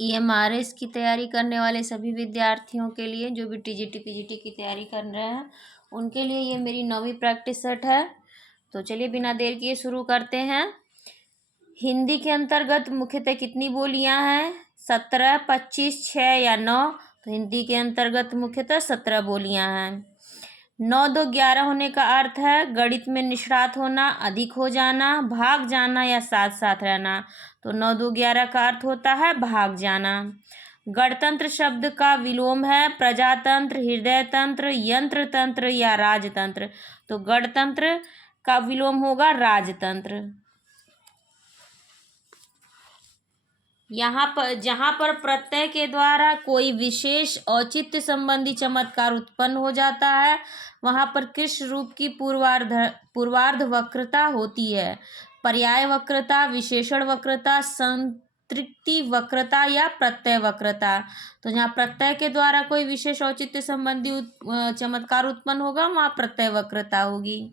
EMRS की तैयारी करने वाले सभी विद्यार्थियों के लिए, जो भी TGT PGT की तैयारी कर रहे हैं, उनके लिए ये मेरी 9वीं प्रैक्टिस सेट है। तो चलिए बिना देर किए शुरू करते हैं। हिंदी के अंतर्गत मुख्यतः कितनी बोलियां हैं? 17, 25, 6 या 9? तो हिंदी के अंतर्गत मुख्यतः 17 बोलियां हैं। 9, 2, 11 होने का अर्थ है गणित में निष्णात होना, अधिक हो जाना, भाग जाना या साथ साथ रहना। तो 9, 2, 11 का अर्थ होता है भाग जाना। गणतंत्र शब्द का विलोम है प्रजातंत्र, हृदय तंत्र, यंत्र तंत्र या राजतंत्र। तो गणतंत्र का विलोम होगा राजतंत्र। यहाँ पर जहाँ पर प्रत्यय के द्वारा कोई विशेष औचित्य संबंधी चमत्कार उत्पन्न हो जाता है, वहाँ पर किस रूप की पूर्वार्ध वक्रता होती है? पर्याय वक्रता, विशेषण वक्रता, संतृप्ति वक्रता या प्रत्यय वक्रता। तो जहाँ प्रत्यय के द्वारा कोई विशेष औचित्य संबंधी चमत्कार उत्पन्न होगा, वहाँ प्रत्यय वक्रता होगी।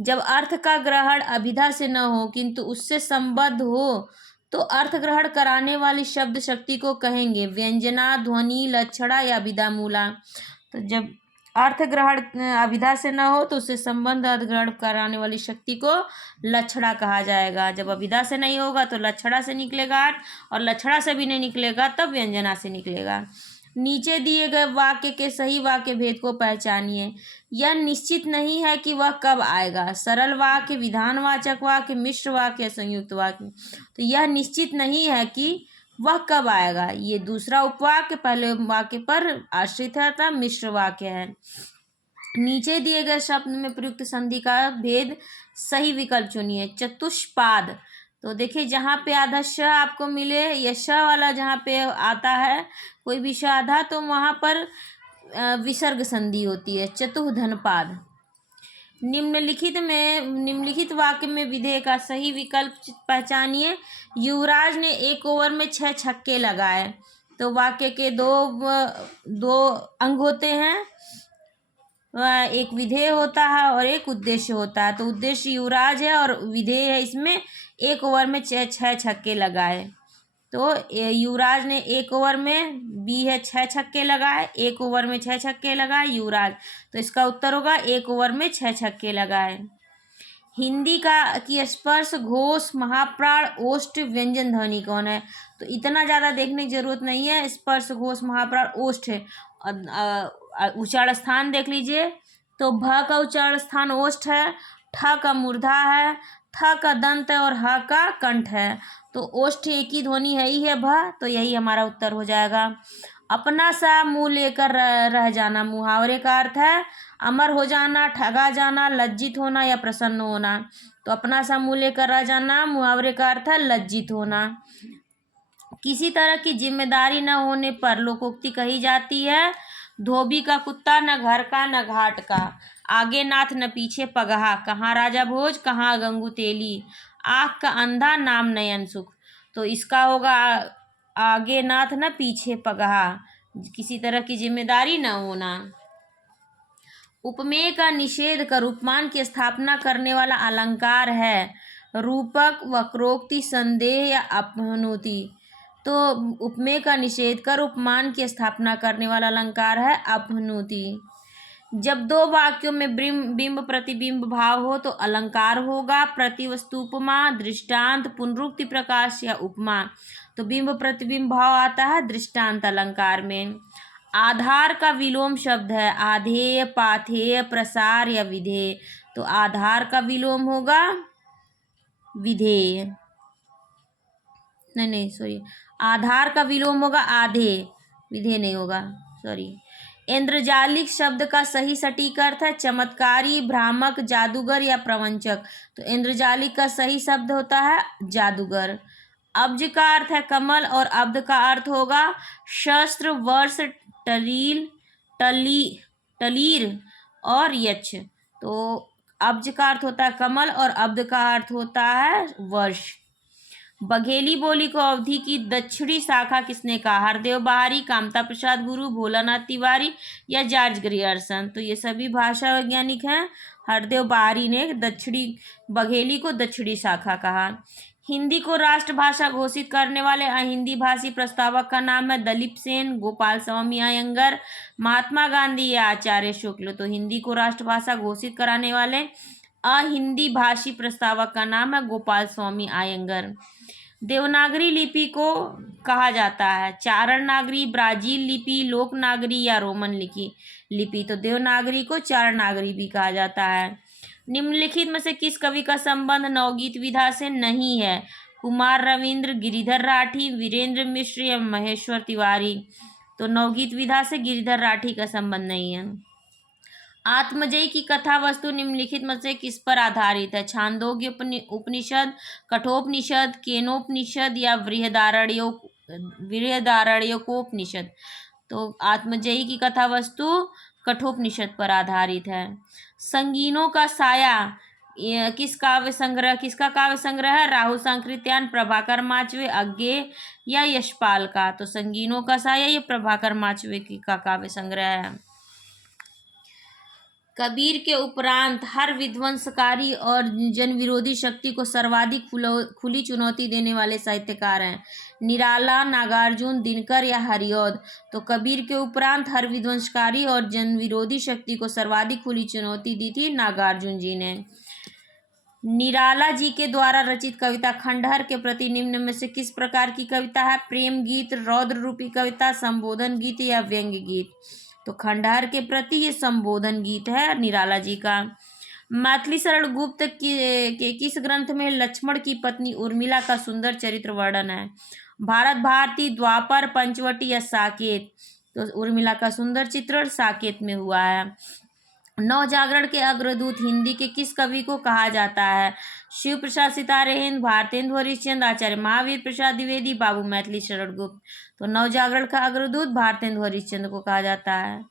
जब अर्थ का ग्रहण अभिधा से न हो किंतु उससे संबद्ध हो, तो अर्थ ग्रहण कराने वाली शब्द शक्ति को कहेंगे व्यंजना, ध्वनि, लक्षणा या विधा मूला। तो जब अर्थ ग्रहण अभिधा से न हो तो उससे संबंध अर्थ ग्रहण कराने वाली शक्ति को लक्षणा कहा जाएगा। जब अभिधा से नहीं होगा तो लक्षणा से निकलेगा अर्थ, और लक्षणा से भी नहीं निकलेगा तब व्यंजना से निकलेगा। नीचे दिए गए वाक्य के सही वाक्य भेद को पहचानिए। यह निश्चित नहीं है कि वह कब आएगा। सरल वाक्य, विधानवाचक वाक्य, मिश्र वाक्य या संयुक्त वाक्य। तो यह निश्चित नहीं है कि वह कब आएगा। ये दूसरा उपवाक्य पहले वाक्य पर आश्रित है अतः मिश्र वाक्य है। नीचे दिए गए शब्द में प्रयुक्त संधि का भेद सही विकल्प चुनिए। चतुष्पाद, तो देखिए जहाँ पे आधा श आपको मिले, या श वाला जहाँ पे आता है कोई भी श आधा, तो वहाँ पर विसर्ग संधि होती है। चतुर्धनपाद। निम्नलिखित वाक्य में विधेय का सही विकल्प पहचानिए। युवराज ने एक ओवर में 6 छक्के लगाए। तो वाक्य के दो अंग होते हैं, एक विधेय होता है और एक उद्देश्य होता है। तो उद्देश्य युवराज है और विधेय है इसमें एक ओवर में 6 छक्के लगाए। तो युवराज ने एक ओवर में, बी है 6 छक्के लगाए, एक ओवर में 6 छक्के लगाए युवराज। तो इसका उत्तर होगा एक ओवर में 6 छक्के लगाए। हिंदी की स्पर्श, घोष, महाप्राण, ओष्ठ, व्यंजन ध्वनि कौन है? तो इतना ज़्यादा देखने की जरूरत नहीं है। स्पर्श, घोष, महाप्राण, ओष्ठ है। उच्चारण स्थान देख लीजिए, तो भ का उच्चारण स्थान ओष्ठ है, ठ का मूर्धा है, थ का दंत है और ह का कंठ है। तो ओष्ठ एक ही ध्वनि है ही है भ, तो यही हमारा उत्तर हो जाएगा। अपना सा मुंह लेकर रह जाना मुहावरे का अर्थ है अमर हो जाना, ठगा जाना, लज्जित होना या प्रसन्न होना। तो अपना सा मुंह लेकर रह जाना मुहावरे का अर्थ है लज्जित होना। किसी तरह की जिम्मेदारी न होने पर लोकोक्ति कही जाती है। धोबी का कुत्ता न घर का न घाट का, आगे नाथ न पीछे पगहा, कहाँ राजा भोज कहाँ गंगू तेली, आँख का अंधा नाम नयन सुख। तो इसका होगा आगे नाथ न पीछे पगहा, किसी तरह की जिम्मेदारी न होना। उपमेय का निषेध कर उपमान की स्थापना करने वाला अलंकार है रूपक, वक्रोक्ति, संदेह या अपनुति। तो उपमेय का निषेध कर उपमान की स्थापना करने वाला अलंकार है अपनुति। जब दो वाक्यों में बिंब प्रतिबिंब भाव हो तो अलंकार होगा प्रतिवस्तुपमा, दृष्टांत, पुनरुक्ति, प्रकाश या उपमा। तो बिंब प्रतिबिंब भाव आता है दृष्टांत अलंकार में। आधार का विलोम शब्द है आधेय, पाथेय, प्रसार या विधेय। तो आधार का विलोम होगा विधेय, नहीं सॉरी, आधार का विलोम होगा आधे, विधेय नहीं होगा, सॉरी। इंद्रजालिक शब्द का सही सटीक अर्थ है चमत्कारी, भ्रामक, जादूगर या प्रवंचक। तो इंद्रजालिक का सही शब्द होता है जादूगर। अब्ज का अर्थ है कमल और अब्द का अर्थ होगा शस्त्र, वर्ष, टलीर और यक्ष। तो अब्ज का अर्थ होता है कमल और अब्द का अर्थ होता है वर्ष। बघेली बोली को अवधि की दक्षिणी शाखा किसने कहा? हरदेव बहारी, कामता प्रसाद गुरु, भोलानाथ तिवारी या जॉर्ज ग्रियर्सन। तो ये सभी भाषा वैज्ञानिक हैं। हरदेव बहारी ने बघेली को दक्षिणी शाखा कहा। हिंदी को राष्ट्रभाषा घोषित करने वाले अहिंदी भाषी प्रस्तावक का नाम है दलीप सेन, गोपाल स्वामी अयंगर, महात्मा गांधी या आचार्य शुक्ल। तो हिंदी को राष्ट्रभाषा घोषित कराने वाले अहिंदी भाषी प्रस्तावक का नाम है गोपाल स्वामी अयंगर। देवनागरी लिपि को कहा जाता है चारण नागरी, ब्राजील लिपि, लोक नागरी या रोमन लिपि। तो देवनागरी को चारण नागरी भी कहा जाता है। निम्नलिखित में से किस कवि का संबंध नवगीत विधा से नहीं है? कुमार रविंद्र, गिरिधर राठी, वीरेंद्र मिश्र या महेश्वर तिवारी। तो नवगीत विधा से गिरिधर राठी का संबंध नहीं है। आत्मजयी की कथा वस्तु निम्नलिखित में से किस पर आधारित है? छांदोग्य उपनिषद, कठोपनिषद, केनोपनिषद या बृहदारण्यकोपनिषद। तो आत्मजयी की कथा वस्तु कठोपनिषद पर आधारित है। संगीनों का साया किसका काव्य संग्रह है? राहुल सांकृत्यायन, प्रभाकर माचवे, अज्ञेय या यशपाल का। तो संगीनों का साया ये प्रभाकर माचवे का काव्य संग्रह है। कबीर के उपरांत हर विध्वंसकारी और जनविरोधी शक्ति को सर्वाधिक खुली चुनौती देने वाले साहित्यकार हैं? निराला, नागार्जुन, दिनकर या हरिऔध। तो कबीर के उपरांत हर विध्वंसकारी और जनविरोधी शक्ति को सर्वाधिक खुली चुनौती दी थी नागार्जुन जी ने। निराला जी के द्वारा रचित कविता खंडहर के प्रति निम्न में से किस प्रकार की कविता है? प्रेम गीत, रौद्र रूपी कविता, संबोधन गीत या व्यंग्य गीत। तो खंडहर के प्रति ये संबोधन गीत है निराला जी का। मैथिली शरण गुप्त के किस ग्रंथ में लक्ष्मण की पत्नी उर्मिला का सुंदर चरित्र वर्णन है? भारत भारती, द्वापर, पंचवटी या साकेत। तो उर्मिला का सुंदर चित्रण साकेत में हुआ है। नवजागरण के अग्रदूत हिंदी के किस कवि को कहा जाता है? शिव प्रसाद सितारे हिंद, भारतेंदु हरिश्चंद्र, आचार्य महावीर प्रसाद द्विवेदी, बाबू मैथिली शरण गुप्त। तो नवजागरण का अग्रदूत भारतेंदु हरिश्चंद्र को कहा जाता है।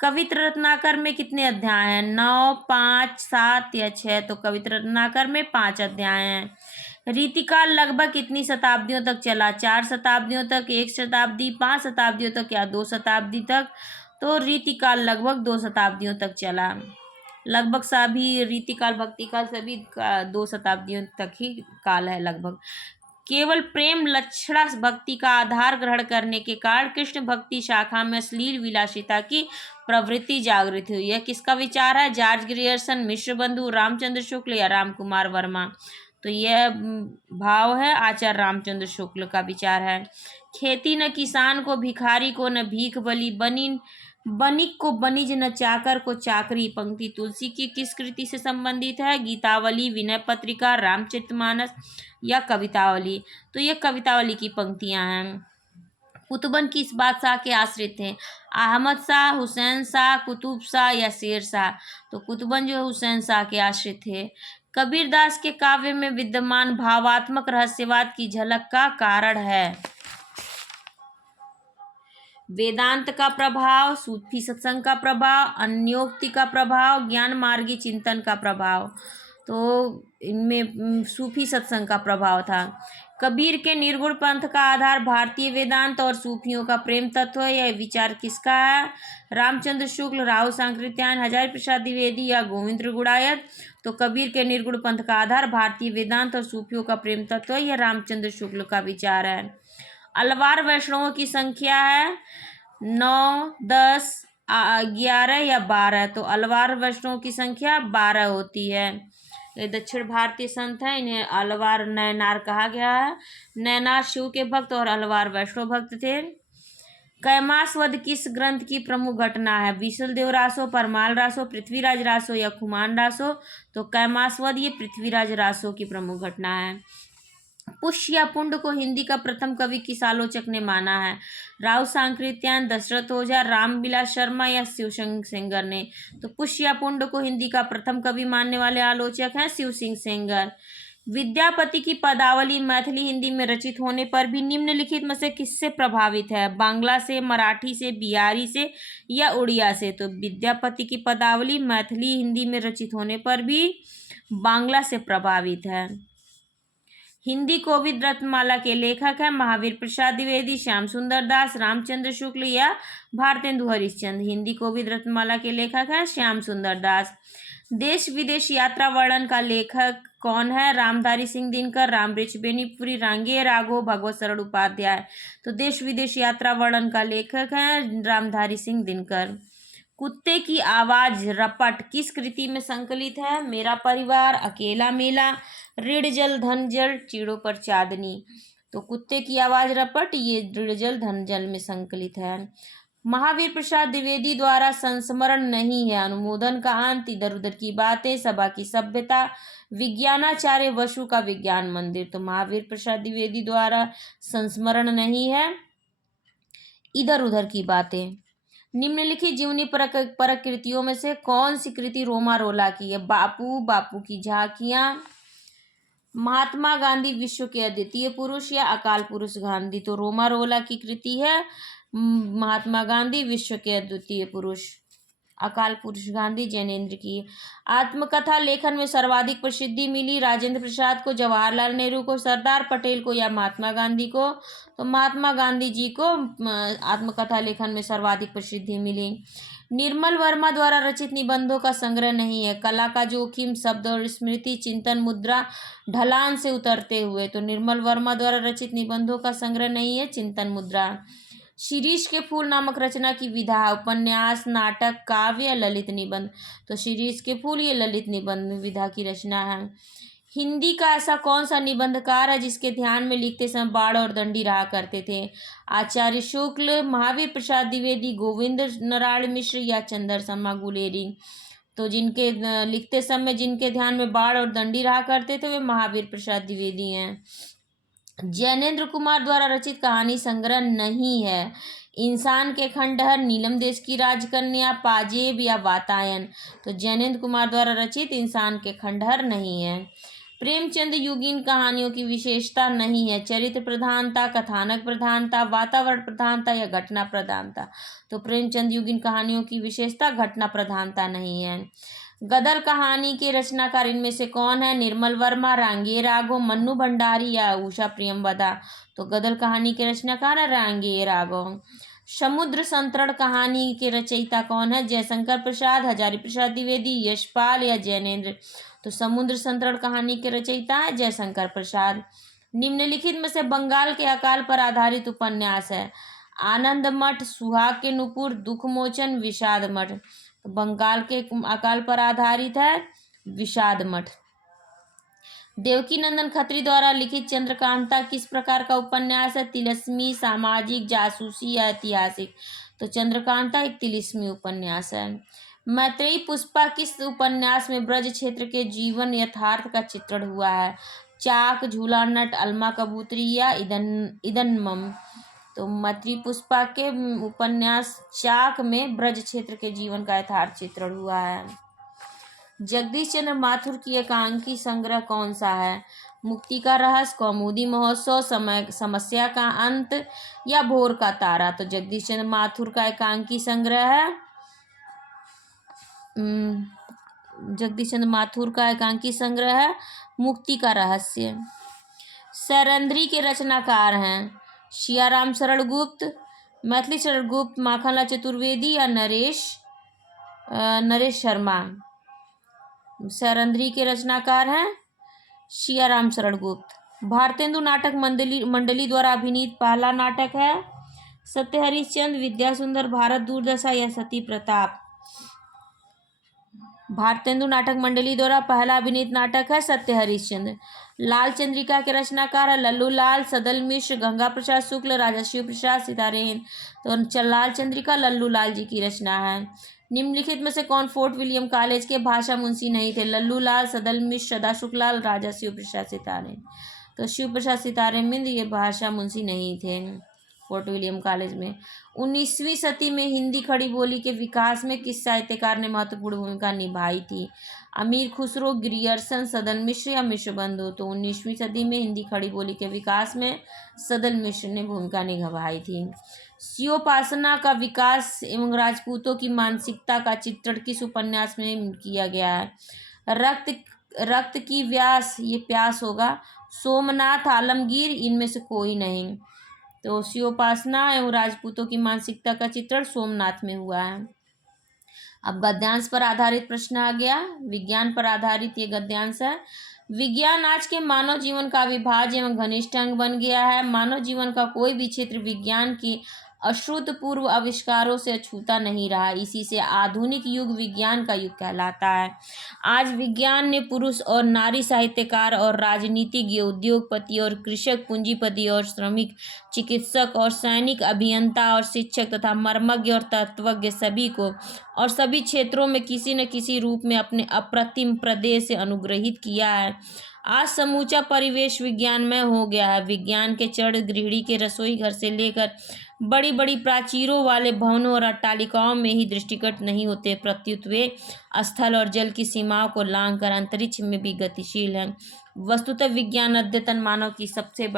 कवित्र रत्नाकर में कितने अध्याय हैं? 9, 5, 7 या 6। तो कवित्र रत्नाकर में 5 अध्याय हैं। रीतिकाल लगभग कितनी शताब्दियों तक चला? 4 शताब्दियों तक, 1 शताब्दी, 5 शताब्दियों तक या 2 शताब्दी तक। तो रीतिकाल लगभग 2 शताब्दियों तक चला। लगभग सभी रीतिकाल, भक्तिकाल सभी 2 शताब्दियों तक ही काल है लगभग। केवल प्रेम लक्षणा भक्ति का आधार ग्रहण करने के कारण कृष्ण भक्ति शाखा में अश्लील विलासिता की प्रवृत्ति जागृत हुई है। किसका विचार है? जॉर्ज ग्रियर्सन, मिश्र बंधु, रामचंद्र शुक्ल या राम कुमार वर्मा। तो यह भाव है आचार्य रामचंद्र शुक्ल का विचार है। खेती न किसान को भिखारी को न भीख बली, बनिक को बनिज न चाकर को चाकरी। पंक्ति तुलसी की किस कृति से संबंधित है? गीतावली, विनय पत्रिका, रामचरितमानस या कवितावली। तो ये कवितावली की पंक्तियां हैं। कुतुबन किस बादशाह के आश्रित थे? अहमद शाह, हुसैन शाह, कुतुब शाह या शेर शाह। तो कुतुबन जो हुसैन शाह के आश्रित थे। कबीरदास के काव्य में विद्यमान भावात्मक रहस्यवाद की झलक का कारण है? वेदांत का प्रभाव, सूफी सत्संग का प्रभाव, अन्योक्ति का प्रभाव, ज्ञान मार्गी चिंतन का प्रभाव। तो इनमें सूफी सत्संग का प्रभाव था। कबीर के निर्गुण पंथ का आधार भारतीय वेदांत और सूफियों का प्रेम तत्व है। यह विचार किसका है? रामचंद्र शुक्ल, राहुल सांकृत्यायन, हजारी प्रसाद द्विवेदी या गोविंद गुड़ायत। तो कबीर के निर्गुण पंथ का आधार भारतीय वेदांत और सूफियों का प्रेम तत्व है। यह रामचंद्र शुक्ल का विचार है। अलवार वैष्णवों की संख्या है 9, 10, 11 या 12। तो अलवार वैष्णवों की संख्या 12 होती है। ये दक्षिण भारतीय संत हैं, इन्हें अलवार नयनार कहा गया है। नयनार शिव के भक्त और अलवार वैष्णव भक्त थे। कैमासवध किस ग्रंथ की प्रमुख घटना है? विशुलदेव रासो, परमाल रासो, पृथ्वीराज रासो या खुमान रासो। तो कैमासवध ये पृथ्वीराज रासो की प्रमुख घटना है। पुष्य या पुंड को हिंदी का प्रथम कवि किस आलोचक ने माना है? राहुल सांकृत्यायन, दशरथ ओझा, रामविलास शर्मा या शिव सिंह सेंगर ने। तो पुष्य या पुंड को हिंदी का प्रथम कवि मानने वाले आलोचक हैं शिव सिंह सेंगर। विद्यापति की पदावली मैथिली हिंदी में रचित होने पर भी निम्नलिखित में से किससे प्रभावित है? बांग्ला से, मराठी से, बिहारी से या उड़िया से। तो विद्यापति की पदावली मैथिली हिंदी में रचित होने पर भी बांग्ला से प्रभावित है। हिंदी कोविद रत्नमाला के लेखक हैं महावीर प्रसाद द्विवेदी, श्याम सुंदर दास, रामचंद्र शुक्ल या भारतेंदु हरिश्चंद्र। हिंदी कोविद रत्नमाला के लेखक हैं श्याम सुंदर दास। देश विदेश यात्रा वर्णन का लेखक कौन है? रामधारी सिंह दिनकर, रामवृक्ष बेनीपुरी, रांगे राघव, भगवत शरण उपाध्याय। तो देश विदेश यात्रा वर्णन का लेखक है रामधारी सिंह दिनकर। कुत्ते की आवाज रपट किस कृति में संकलित है? मेरा परिवार, अकेला मेला, ऋण जल धन जल, चीड़ों पर चांदनी। तो कुत्ते की आवाज रपट ये ऋण जल धन जल में संकलित है। महावीर प्रसाद द्विवेदी द्वारा संस्मरण नहीं है। अनुमोदन का अंत, इधर उधर की बातें, सभा की सभ्यता, विज्ञानाचार्य वसु का विज्ञान मंदिर। तो महावीर प्रसाद द्विवेदी द्वारा संस्मरण नहीं है, इधर उधर की बातें। निम्नलिखित जीवनी परक कृतियों में से कौन सी कृति रोमारोला की है? बापू, बापू की झांकियां, महात्मा गांधी विश्व के अद्वितीय पुरुष, या अकाल पुरुष गांधी। तो रोमारोला की कृति है महात्मा गांधी विश्व के अद्वितीय पुरुष, अकाल पुरुष गांधी जैनेन्द्र की। आत्मकथा लेखन में सर्वाधिक प्रसिद्धि मिली राजेंद्र प्रसाद को, जवाहरलाल नेहरू को, सरदार पटेल को, या महात्मा गांधी को? तो महात्मा गांधी जी को आत्मकथा लेखन में सर्वाधिक प्रसिद्धि मिली। निर्मल वर्मा द्वारा रचित निबंधों का संग्रह नहीं है। कला का जोखिम, शब्द और स्मृति, चिंतन मुद्रा, ढलान से उतरते हुए। तो निर्मल वर्मा द्वारा रचित निबंधों का संग्रह नहीं है, चिंतन मुद्रा। शिरीष के फूल नामक रचना की विधा, उपन्यास, नाटक, काव्य या ललित निबंध? तो शिरीष के फूल ये ललित निबंध विधा की रचना है। हिंदी का ऐसा कौन सा निबंधकार है जिसके ध्यान में लिखते समय बाण और दंडी रहा करते थे? आचार्य शुक्ल, महावीर प्रसाद द्विवेदी, गोविंद नारायण मिश्र, या चंद्र शर्मा गुलेरी? तो जिनके लिखते समय जिनके ध्यान में बाण और दंडी रहा करते थे वे महावीर प्रसाद द्विवेदी हैं। जैनेन्द्र कुमार द्वारा रचित कहानी संग्रह नहीं है। इंसान के खंडहर, नीलम देश की राजकन्या, पाजेब, या वातायन? तो जैनेन्द्र कुमार द्वारा रचित इंसान के खंडहर नहीं है। प्रेमचंद युगीन कहानियों की विशेषता नहीं है। चरित्र प्रधानता, कथानक प्रधानता, वातावरण प्रधानता, या घटना प्रधानता? तो प्रेमचंद युगीन कहानियों की विशेषता घटना प्रधानता नहीं है। गदर कहानी के रचनाकार इनमें से कौन है? निर्मल वर्मा, रांगे राघव, मन्नू भंडारी, या उषा प्रियमवदा? तो गदर कहानी के रचनाकार है रांगे राघव। समुद्र संतरण कहानी के रचयिता कौन है? जयशंकर प्रसाद, हजारी प्रसाद द्विवेदी, यशपाल, या जैनेन्द्र? तो समुद्र संतरण कहानी के रचयिता है जयशंकर प्रसाद। निम्नलिखित में से बंगाल के अकाल पर आधारित उपन्यास है? आनंद मठ, सुहाग के नुपुर, दुख मोचन, विषाद मठ? तो बंगाल के अकाल पर आधारित है विषाद मठ। देवकी नंदन खत्री द्वारा लिखित चंद्रकांता किस प्रकार का उपन्यास है? तिलिस्मी, सामाजिक, जासूसी, या ऐतिहासिक? तो चंद्रकांता एक तिलिस्मी उपन्यास है। मैत्रेयी पुष्पा किस उपन्यास में ब्रज क्षेत्र के जीवन यथार्थ का चित्रण हुआ है? चाक, झूला नट, अलमा कबूतरी, या इदनमम? तो मैत्रेयी पुष्पा के उपन्यास चाक में ब्रज क्षेत्र के जीवन का यथार्थ चित्रण हुआ है। जगदीश चंद्र माथुर की एकांकी संग्रह कौन सा है? मुक्ति का रहस्य, कौमुदी महोत्सव, समस्या का अंत, या भोर का तारा? तो जगदीश चंद्र माथुर का एकांकी संग्रह है जगदीश चंद्र माथुर का एकांकी संग्रह है मुक्ति का रहस्य। सैरंध्री के रचनाकार हैं? सियाराम शरण गुप्त, मैथिली शरण गुप्त, माखनलाल चतुर्वेदी, या नरेश शर्मा? सैरंध्री के रचनाकार हैं सियाराम शरण गुप्त। भारतेंदु नाटक मंडली द्वारा अभिनीत पहला नाटक है? सत्य हरिश्चंद्र, विद्या सुंदर, भारत दुर्दशा, या सती प्रताप? भारतेंदु नाटक मंडली द्वारा पहला अभिनीत नाटक है सत्य हरिश्चंद्र। लाल चंद्रिका के रचनाकार है लल्लू लाल, सदल मिश्र, गंगा प्रसाद शुक्ल, राजा शिव प्रसाद, सितारे हिंद? तो लाल चंद्रिका लल्लू लाल जी की रचना है। निम्नलिखित में से कौन फोर्ट विलियम कॉलेज के भाषा मुंशी नहीं थे? लल्लू लाल, सदल मिश्र, सदाशुकलाल, राजा शिव प्रसाद सितारे? तो शिव प्रसाद सितारे मिंद ये भाषा मुंशी नहीं थे फोर्ट विलियम कॉलेज में। 19वीं सदी में हिंदी खड़ी बोली के विकास में किस साहित्यकार ने महत्वपूर्ण भूमिका निभाई थी? अमीर खुसरो, ग्रियर्सन, सदल मिश्र, या मिश्र बंधु? तो 19वीं सदी में हिंदी खड़ी बोली के विकास में सदल मिश्र ने भूमिका निभाई थी। स्योपासना का विकास एवं राजपूतों की मानसिकता का चित्रण किस उपन्यास में किया गया है? रक्त की व्यास, ये प्यास होगा, सोमनाथ, आलमगीर, इनमें से कोई नहीं। तो स्योपासना एवं राजपूतों की मानसिकता का चित्रण सोमनाथ में हुआ है। अब गद्यांश पर आधारित प्रश्न आ गया। विज्ञान पर आधारित ये गद्यांश है। विज्ञान आज के मानव जीवन का अविभाज्य एवं घनिष्ठ अंग बन गया है। मानव जीवन का कोई भी क्षेत्र विज्ञान की अश्रुतपूर्व आविष्कारों से अछूता नहीं रहा। इसी से आधुनिक युग विज्ञान का युग कहलाता है। आज विज्ञान ने पुरुष और नारी, साहित्यकार और राजनीतिज्ञ, उद्योगपति और कृषक, पूंजीपति और श्रमिक, चिकित्सक और सैनिक, अभियंता और शिक्षक तथा मर्मज्ञ और तत्वज्ञ सभी को और सभी क्षेत्रों में किसी न किसी रूप में अपने अप्रतिम प्रदेश से अनुग्रहित किया है। आज समूचा परिवेश विज्ञानमय हो गया है। विज्ञान के चर गृहिणी के रसोई घर से लेकर बड़ी बड़ी प्राचीरों वाले भवनों और अट्टालिकाओं में ही दृष्टिगत नहीं होते, प्रत्युत वे स्थल और जल की सीमाओं को लांघकर अंतरिक्ष में भी गतिशील हैं। वस्तुतः विज्ञान अद्यतन मानव की सबसे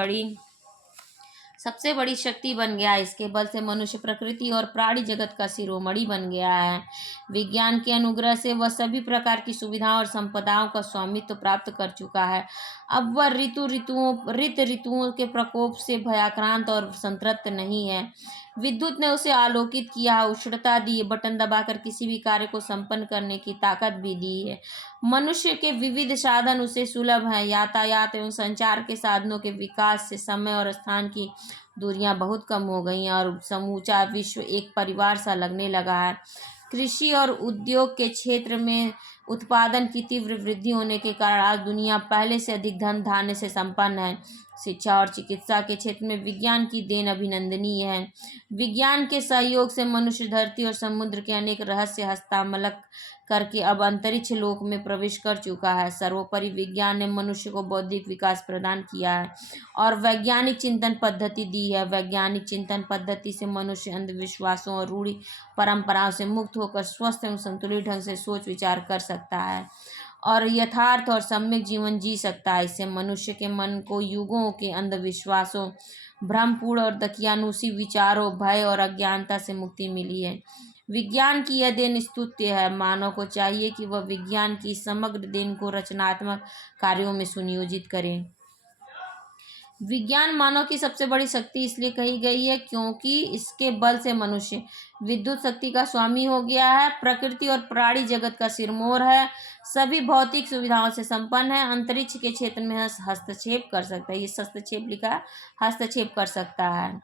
बड़ी शक्ति बन गया है। इसके बल से मनुष्य प्रकृति और प्राणी जगत का शिरोमणि बन गया है। विज्ञान के अनुग्रह से वह सभी प्रकार की सुविधाओं और संपदाओं का स्वामित्व प्राप्त कर चुका है। अब वह ऋतुओं के प्रकोप से भयाक्रांत और संतृप्त नहीं है। विद्युत ने उसे आलोकित किया, उष्णता दी, बटन दबाकर किसी भी कार्य को संपन्न करने की ताकत भी दी है। मनुष्य के विविध साधन उसे सुलभ हैं। यातायात एवं संचार के साधनों के विकास से समय और स्थान की दूरियां बहुत कम हो गई हैं और समूचा विश्व एक परिवार सा लगने लगा है। कृषि और उद्योग के क्षेत्र में उत्पादन की तीव्र वृद्धि होने के कारण आज दुनिया पहले से अधिक धन धान्य से संपन्न है। शिक्षा और चिकित्सा के क्षेत्र में विज्ञान की देन अभिनंदनीय है। विज्ञान के सहयोग से मनुष्य धरती और समुद्र के अनेक रहस्य हस्तामलक करके अब अंतरिक्ष लोक में प्रवेश कर चुका है। सर्वोपरि विज्ञान ने मनुष्य को बौद्धिक विकास प्रदान किया है और वैज्ञानिक चिंतन पद्धति दी है। वैज्ञानिक चिंतन पद्धति से मनुष्य अंधविश्वासों और रूढ़ि परंपराओं से मुक्त होकर स्वस्थ एवं संतुलित ढंग से सोच विचार कर सकता है और यथार्थ और सम्यक जीवन जी सकता है। इससे मनुष्य के मन को युगों के अंधविश्वासों, भ्रमपूर्ण और दकियानुसी विचारों, भय और अज्ञानता से मुक्ति मिली है। विज्ञान की यह देन स्तुत्य है। मानव को चाहिए कि वह विज्ञान की समग्र देन को रचनात्मक कार्यों में सुनियोजित करे। विज्ञान मानव की सबसे बड़ी शक्ति इसलिए कही गई है क्योंकि इसके बल से मनुष्य विद्युत शक्ति का स्वामी हो गया है, प्रकृति और प्राणी जगत का सिरमौर है, सभी भौतिक सुविधाओं से संपन्न है, अंतरिक्ष के क्षेत्र में हस्तक्षेप कर सकता है। ये हस्तक्षेप लिखा है, हस्तक्षेप कर सकता है।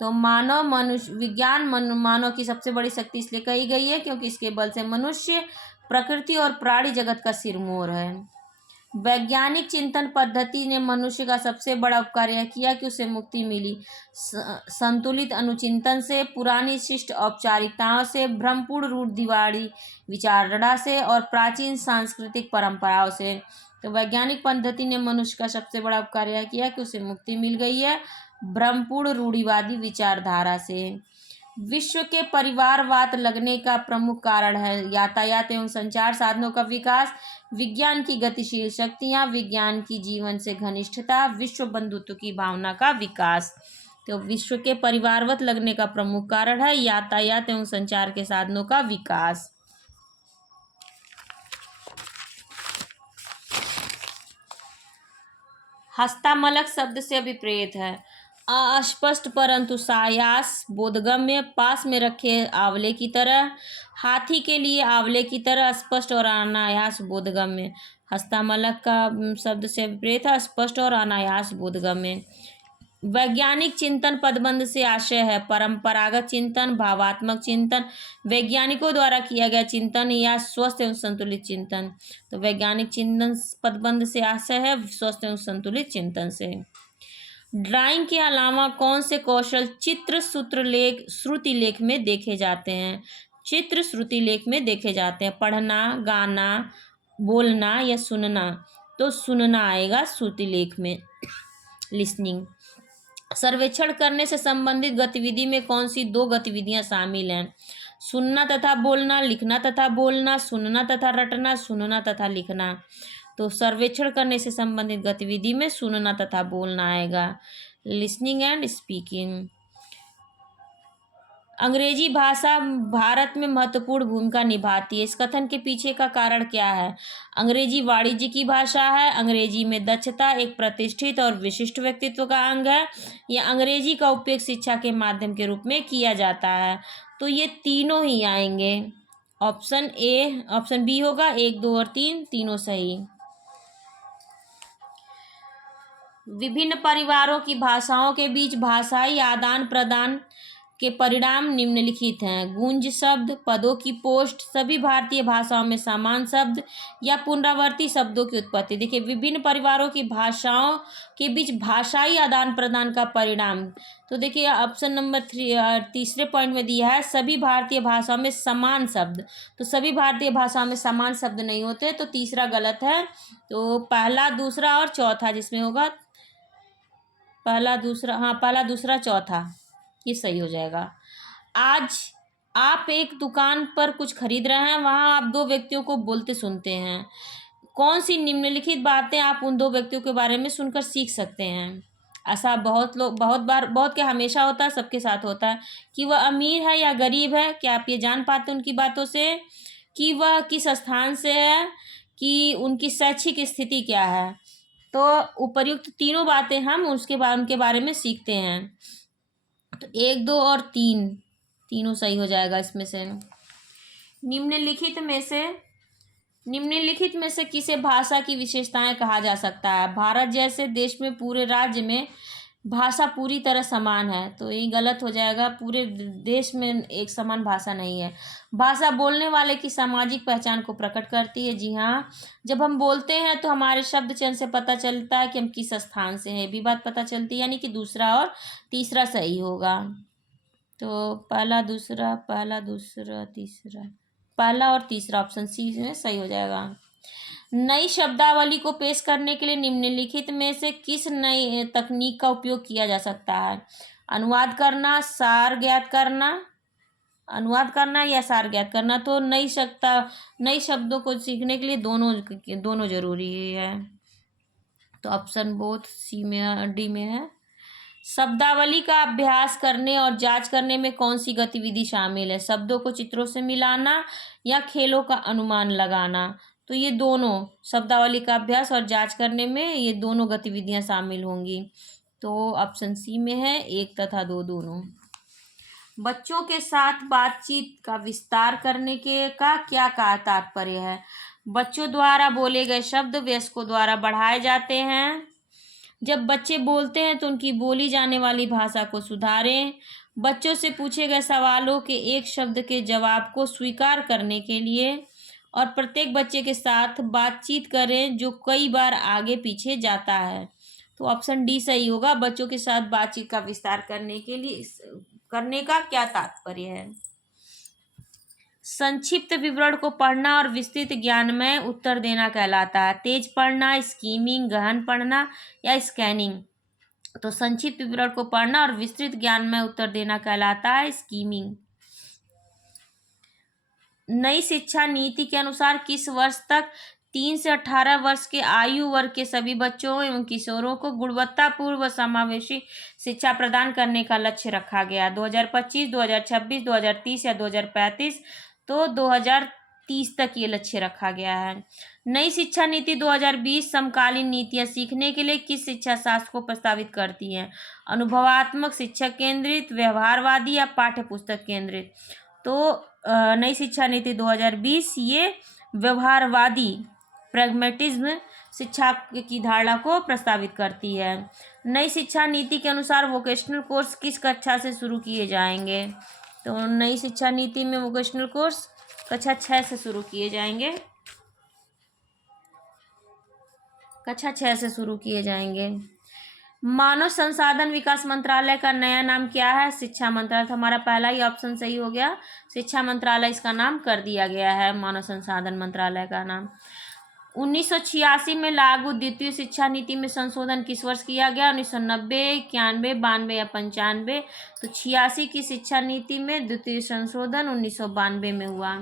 तो मानव की सबसे बड़ी शक्ति इसलिए कही गई है क्योंकि इसके बल से मनुष्य प्रकृति और प्राणी जगत का सिरमौर है। वैज्ञानिक चिंतन पद्धति ने मनुष्य का सबसे बड़ा उपकार यह किया कि उसे मुक्ति मिली संतुलित अनुचिंतन से, पुरानी शिष्ट औपचारिकताओं से, भ्रमपूर्ण रूढ़िवादी विचारधारा से और प्राचीन सांस्कृतिक परंपराओं से। तो वैज्ञानिक पद्धति ने मनुष्य का सबसे बड़ा उपकार यह किया कि उसे मुक्ति मिल गई है भ्रमपूर्ण रूढ़िवादी विचारधारा से। विश्व के परिवारवाद लगने का प्रमुख कारण है यातायात एवं संचार साधनों का विकास, विज्ञान की गतिशील शक्तियाँ, विज्ञान की जीवन से घनिष्ठता, विश्व बंधुत्व की भावना का विकास। तो विश्व के परिवारवत लगने का प्रमुख कारण है यातायात एवं संचार के साधनों का विकास। हस्तामलक शब्द से अभिप्रेत है अस्पष्ट परंतु सायास बोधगम्य, पास में रखे आंवले की तरह, हाथी के लिए आंवले की तरह स्पष्ट और अनायास बोधगम्य। हस्तामलक का शब्द से विपरीत है स्पष्ट और अनायास बोधगम्य। वैज्ञानिक चिंतन पदबंध से आशय है परंपरागत चिंतन, भावात्मक चिंतन, वैज्ञानिकों द्वारा किया गया चिंतन या स्वस्थ एवं संतुलित चिंतन। तो वैज्ञानिक चिंतन पदबंध से आशय है स्वस्थ एवं संतुलित चिंतन से। ड्राइंग के अलावा कौन से कौशल चित्र श्रुति लेख में देखे जाते हैं? चित्र श्रुति लेख में देखे जाते हैं पढ़ना, गाना, बोलना या सुनना। तो सुनना आएगा श्रुति लेख में, लिसनिंग। सर्वेक्षण करने से संबंधित गतिविधि में कौन सी दो गतिविधियां शामिल हैं? सुनना तथा बोलना, लिखना तथा बोलना, सुनना तथा रटना, सुनना तथा लिखना। तो सर्वेक्षण करने से संबंधित गतिविधि में सुनना तथा बोलना आएगा, लिसनिंग एंड स्पीकिंग। अंग्रेजी भाषा भारत में महत्वपूर्ण भूमिका निभाती है। इस कथन के पीछे का कारण क्या है? अंग्रेजी वाणिज्य की भाषा है, अंग्रेजी में दक्षता एक प्रतिष्ठित और विशिष्ट व्यक्तित्व का अंग है, या अंग्रेजी का उपयोग शिक्षा के माध्यम के रूप में किया जाता है। तो ये तीनों ही आएंगे। ऑप्शन बी होगा 1, 2 और 3 तीनों सही। विभिन्न परिवारों की भाषाओं के बीच भाषाई आदान प्रदान के परिणाम निम्नलिखित हैं। गूंज शब्द, पदों की पोस्ट, सभी भारतीय भाषाओं में समान शब्द या पुनरावर्ती शब्दों की उत्पत्ति। देखिए, विभिन्न परिवारों की भाषाओं के बीच भाषाई आदान प्रदान का परिणाम। तो देखिए ऑप्शन नंबर 3 तीसरे पॉइंट में दिया है सभी भारतीय भाषाओं में समान शब्द। तो सभी भारतीय भाषाओं में समान शब्द नहीं होते, तो तीसरा गलत है। तो पहला, दूसरा और चौथा जिसमें होगा पहला, दूसरा, हाँ पहला, दूसरा, चौथा, ये सही हो जाएगा। आज आप एक दुकान पर कुछ खरीद रहे हैं, वहां आप दो व्यक्तियों को बोलते सुनते हैं। कौन सी निम्नलिखित बातें आप उन दो व्यक्तियों के बारे में सुनकर सीख सकते हैं? ऐसा बहुत लोग, बहुत बार, बहुत क्या हमेशा होता है, सबके साथ होता है कि वह अमीर है या गरीब है। क्या आप ये जान पाते हैं उनकी बातों से कि वह किस स्थान से है, कि उनकी शैक्षिक स्थिति क्या है। तो उपर्युक्त तीनों बातें हम उनके बारे में सीखते हैं। तो 1, 2 और 3 तीनों सही हो जाएगा इसमें से। निम्नलिखित में से किसे भाषा की विशेषताएं कहा जा सकता है? भारत जैसे देश में पूरे राज्य में भाषा पूरी तरह समान है, तो ये गलत हो जाएगा। पूरे देश में एक समान भाषा नहीं है। भाषा बोलने वाले की सामाजिक पहचान को प्रकट करती है। जी हाँ, जब हम बोलते हैं तो हमारे शब्द चयन से पता चलता है कि हम किस स्थान से हैं, भी बात पता चलती है, यानी कि दूसरा और तीसरा सही होगा। तो पहला, दूसरा, तीसरा, पहला और तीसरा ऑप्शन सी में सही हो जाएगा। नई शब्दावली को पेश करने के लिए निम्नलिखित में से किस नई तकनीक का उपयोग किया जा सकता है? अनुवाद करना, सार ज्ञात करना, अनुवाद करना या सार ज्ञात करना। तो नई शब्दों को सीखने के लिए दोनों जरूरी है। तो ऑप्शन बोथ सी में, डी में है। शब्दावली का अभ्यास करने और जांच करने में कौन सी गतिविधि शामिल है? शब्दों को चित्रों से मिलाना या खेलों का अनुमान लगाना। तो ये दोनों, शब्दावली का अभ्यास और जांच करने में ये दोनों गतिविधियां शामिल होंगी। तो ऑप्शन सी में है 1 तथा 2 दोनों। बच्चों के साथ बातचीत का विस्तार करने के का क्या तात्पर्य है? बच्चों द्वारा बोले गए शब्द वयस्कों द्वारा बढ़ाए जाते हैं। जब बच्चे बोलते हैं तो उनकी बोली जाने वाली भाषा को सुधारें। बच्चों से पूछे गए सवालों के एक शब्द के जवाब को स्वीकार करने के लिए, और प्रत्येक बच्चे के साथ बातचीत करें जो कई बार आगे पीछे जाता है। तो ऑप्शन डी सही होगा। बच्चों के साथ बातचीत का विस्तार करने का क्या तात्पर्य है? संक्षिप्त विवरण को पढ़ना और विस्तृत ज्ञानमय उत्तर देना कहलाता है। तेज पढ़ना, स्कीमिंग, गहन पढ़ना या स्कैनिंग। तो संक्षिप्त विवरण को पढ़ना और विस्तृत ज्ञानमय उत्तर देना कहलाता है स्कीमिंग। नई शिक्षा नीति के अनुसार किस वर्ष तक 3 से 18 वर्ष के आयु वर्ग के सभी बच्चों एवं किशोरों को गुणवत्तापूर्ण व समावेशी शिक्षा प्रदान करने का लक्ष्य रखा गया? 2025, 2026, 2030 या 2035? तो 2030 तक ये लक्ष्य रखा गया है। नई शिक्षा नीति 2020 समकालीन नीतियां सीखने के लिए किस शिक्षा शास्त्र को प्रस्तावित करती हैं? अनुभवात्मक, शिक्षक केंद्रित, व्यवहारवादी या पाठ्य पुस्तक केंद्रित? तो नई शिक्षा नीति 2020 ये व्यवहारवादी, प्रैग्मेटिज्म शिक्षा की धारणा को प्रस्तावित करती है। नई शिक्षा नीति के अनुसार वोकेशनल कोर्स किस कक्षा से शुरू किए जाएंगे? तो नई शिक्षा नीति में वोकेशनल कोर्स कक्षा 6 से शुरू किए जाएंगे। कक्षा 6 से शुरू किए जाएंगे। मानव संसाधन विकास मंत्रालय का नया नाम क्या है? शिक्षा मंत्रालय। तो हमारा पहला ही ऑप्शन सही हो गया, शिक्षा मंत्रालय इसका नाम कर दिया गया है, मानव संसाधन मंत्रालय का नाम। 1986 में लागू द्वितीय शिक्षा नीति में संशोधन किस वर्ष किया गया? 1990, 91, 92 या 95? तो 86 की शिक्षा नीति में द्वितीय संशोधन 1992 में हुआ।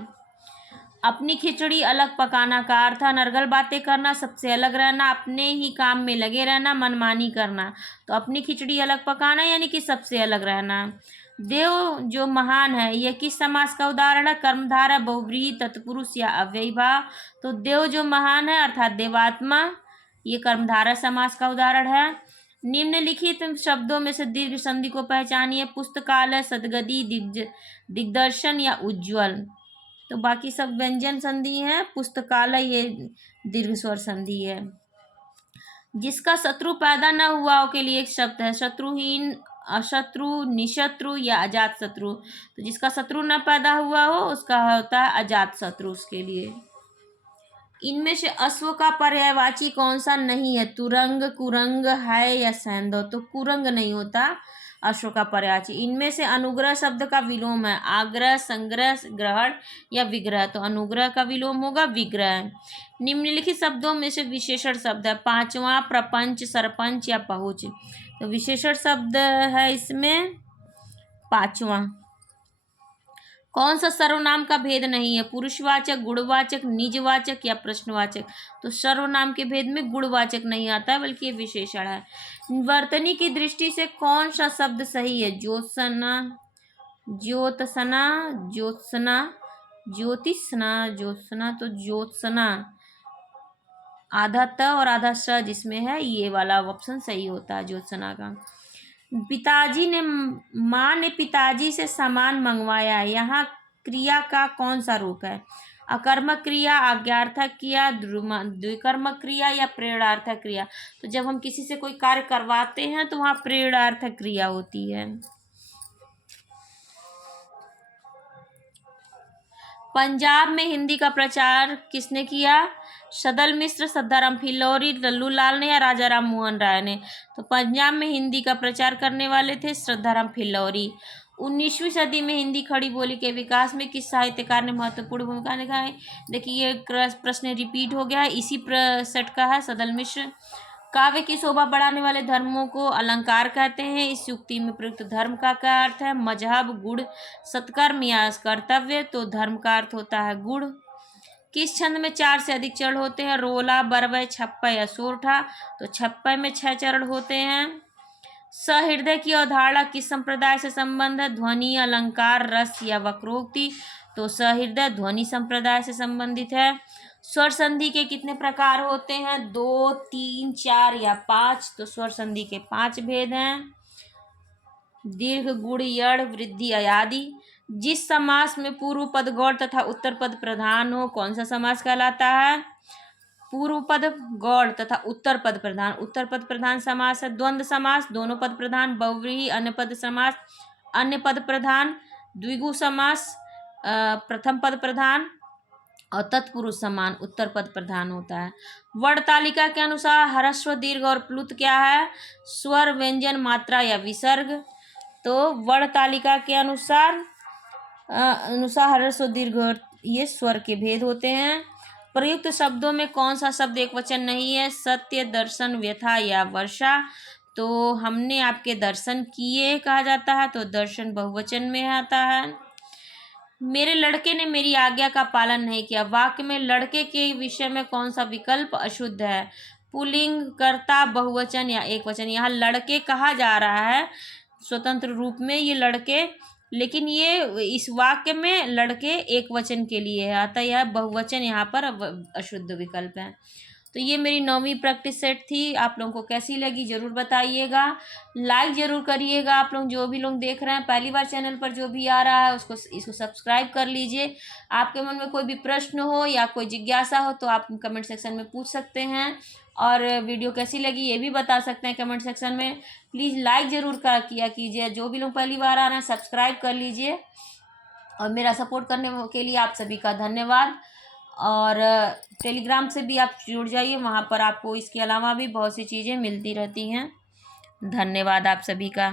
अपनी खिचड़ी अलग पकाना का अर्थ है अनर्गल बातें करना, सबसे अलग रहना, अपने ही काम में लगे रहना, मनमानी करना। तो अपनी खिचड़ी अलग पकाना यानी कि सबसे अलग रहना। देव जो महान है यह किस समास का उदाहरण है? कर्मधारय, बहुव्रीहि, तत्पुरुष या अव्ययीभाव? तो देव जो महान है अर्थात देवात्मा, ये कर्मधारय समास का उदाहरण है। निम्नलिखित शब्दों में से दीर्घ संधि को पहचानिए। पुस्तकालय, सदगति, दिग्दर्शन या उज्ज्वल? तो बाकी सब व्यंजन संधि हैं, पुस्तकालय ये दीर्घ स्वर संधि है। जिसका शत्रु पैदा न हुआ हो के लिए एक शब्द है शत्रुहीन, अशत्रु, निशत्रु या अजात शत्रु। तो जिसका शत्रु न पैदा हुआ हो उसका होता है अजात शत्रु उसके लिए। इनमें से अश्व का पर्यायवाची कौन सा नहीं है? तुरंग, कुरंग है या सैंधव? तो कुरंग नहीं होता अश्व का पर्यायवाची। इनमें से अनुग्रह शब्द का विलोम है आग्रह, संग्रह, ग्रहण या विग्रह। तो अनुग्रह का विलोम होगा विग्रह। निम्नलिखित शब्दों में से विशेषण शब्द है पांचवा, प्रपंच, सरपंच या पहुँच। तो विशेषण शब्द है इसमें पांचवा। कौन सा सर्वनाम का भेद नहीं है? पुरुषवाचक, गुणवाचक, निजवाचक या प्रश्नवाचक। तो सर्वनाम के भेद में गुणवाचक नहीं आता है बल्कि ये विशेषण है। वर्तनी की दृष्टि से कौन सा शब्द सही है? ज्योत्सना, ज्योत्सना, ज्योत्सना, ज्योतिषना, ज्योत्सना। तो ज्योत्सना आधा त और आधा स जिसमें है ये वाला ऑप्शन सही होता है ज्योत्सना का। माँ ने पिताजी से सामान मंगवाया। यहाँ क्रिया का कौन सा रूप है? अकर्मक क्रिया, आज्ञार्थक क्रिया, द्विकर्मक क्रिया या प्रेरणार्थक क्रिया। तो जब हम किसी से कोई कार्य करवाते हैं तो वहाँ प्रेरणार्थक क्रिया होती है। पंजाब में हिंदी का प्रचार किसने किया? सदल मिश्र, सदाराम फिल्लौरी, लल्लू लाल ने या राजा राम मोहन राय ने। तो पंजाब में हिंदी का प्रचार करने वाले थे श्रद्धाराम फिल्लौरी। 19वीं सदी में हिंदी खड़ी बोली के विकास में किस साहित्यकार ने महत्वपूर्ण भूमिका निभाई? देखिए ये प्रश्न रिपीट हो गया है, इसी सेट का है सदल मिश्र। काव्य की शोभा बढ़ाने वाले धर्मों को अलंकार कहते हैं। इस युक्ति में प्रयुक्त धर्म का क्या अर्थ है? मजहब, गुण, सत्कर्म या कर्तव्य। तो धर्म का अर्थ होता है गुण। किस छंद में 4 से अधिक चरण होते हैं? रोला, बरवय, छप्पा या सोरठा। तो छप्पा में 6 चरण होते हैं। सहृदय की अवधारणा किस संप्रदाय से संबंध है? ध्वनि, अलंकार, रस या वक्रोक्ति। तो सहृदय ध्वनि संप्रदाय से संबंधित है। स्वर संधि के कितने प्रकार होते हैं? 2, 3, 4 या 5। तो स्वर संधि के 5 भेद हैं। दीर्घ, गुण, यड़, वृद्धि, अयादि। जिस समास में पूर्व पद गौड़ तथा उत्तर पद प्रधान हो कौन सा समास कहलाता है? पूर्व पद गौड़ तथा उत्तर पद प्रधान। उत्तर पद प्रधान समास है। द्वंद्व समास, दोनों पद प्रधान। बहुव्रीहि, अन्य पद समास, अन्य पद प्रधान। द्विगु समास, प्रथम पद प्रधान। और तत्पुरुष समान उत्तर पद प्रधान होता है। वर्ण तालिका के अनुसार ह्रस्व, दीर्घ और प्लुत क्या है? स्वर, व्यंजन, मात्रा या विसर्ग। तो वर्ण तालिका के अनुसार ह्रस्व, दीर्घ और ये स्वर के भेद होते हैं। प्रयुक्त शब्दों में कौन सा शब्द एक वचन नहीं है? सत्य, दर्शन, व्यथा या वर्षा। तो हमने आपके दर्शन किए कहा जाता है तो दर्शन बहुवचन में आता है। मेरे लड़के ने मेरी आज्ञा का पालन नहीं किया। वाक्य में लड़के के विषय में कौन सा विकल्प अशुद्ध है? पुल्लिंग, कर्ता, बहुवचन या एक वचन। यहाँ लड़के कहा जा रहा है स्वतंत्र रूप में ये लड़के, लेकिन ये इस वाक्य में लड़के एक वचन के लिए है, अतः यह बहुवचन यहाँ पर अशुद्ध विकल्प है। तो ये मेरी 9वीं प्रैक्टिस सेट थी। आप लोगों को कैसी लगी ज़रूर बताइएगा। लाइक ज़रूर करिएगा। आप लोग जो भी लोग देख रहे हैं पहली बार चैनल पर जो भी आ रहा है इसको सब्सक्राइब कर लीजिए। आपके मन में कोई भी प्रश्न हो या कोई जिज्ञासा हो तो आप कमेंट सेक्शन में पूछ सकते हैं, और वीडियो कैसी लगी ये भी बता सकते हैं कमेंट सेक्शन में। प्लीज़ लाइक ज़रूर किया कीजिए। जो भी लोग पहली बार आ रहे हैं सब्सक्राइब कर लीजिए, और मेरा सपोर्ट करने के लिए आप सभी का धन्यवाद। और टेलीग्राम से भी आप जुड़ जाइए, वहाँ पर आपको इसके अलावा भी बहुत सी चीज़ें मिलती रहती हैं। धन्यवाद आप सभी का।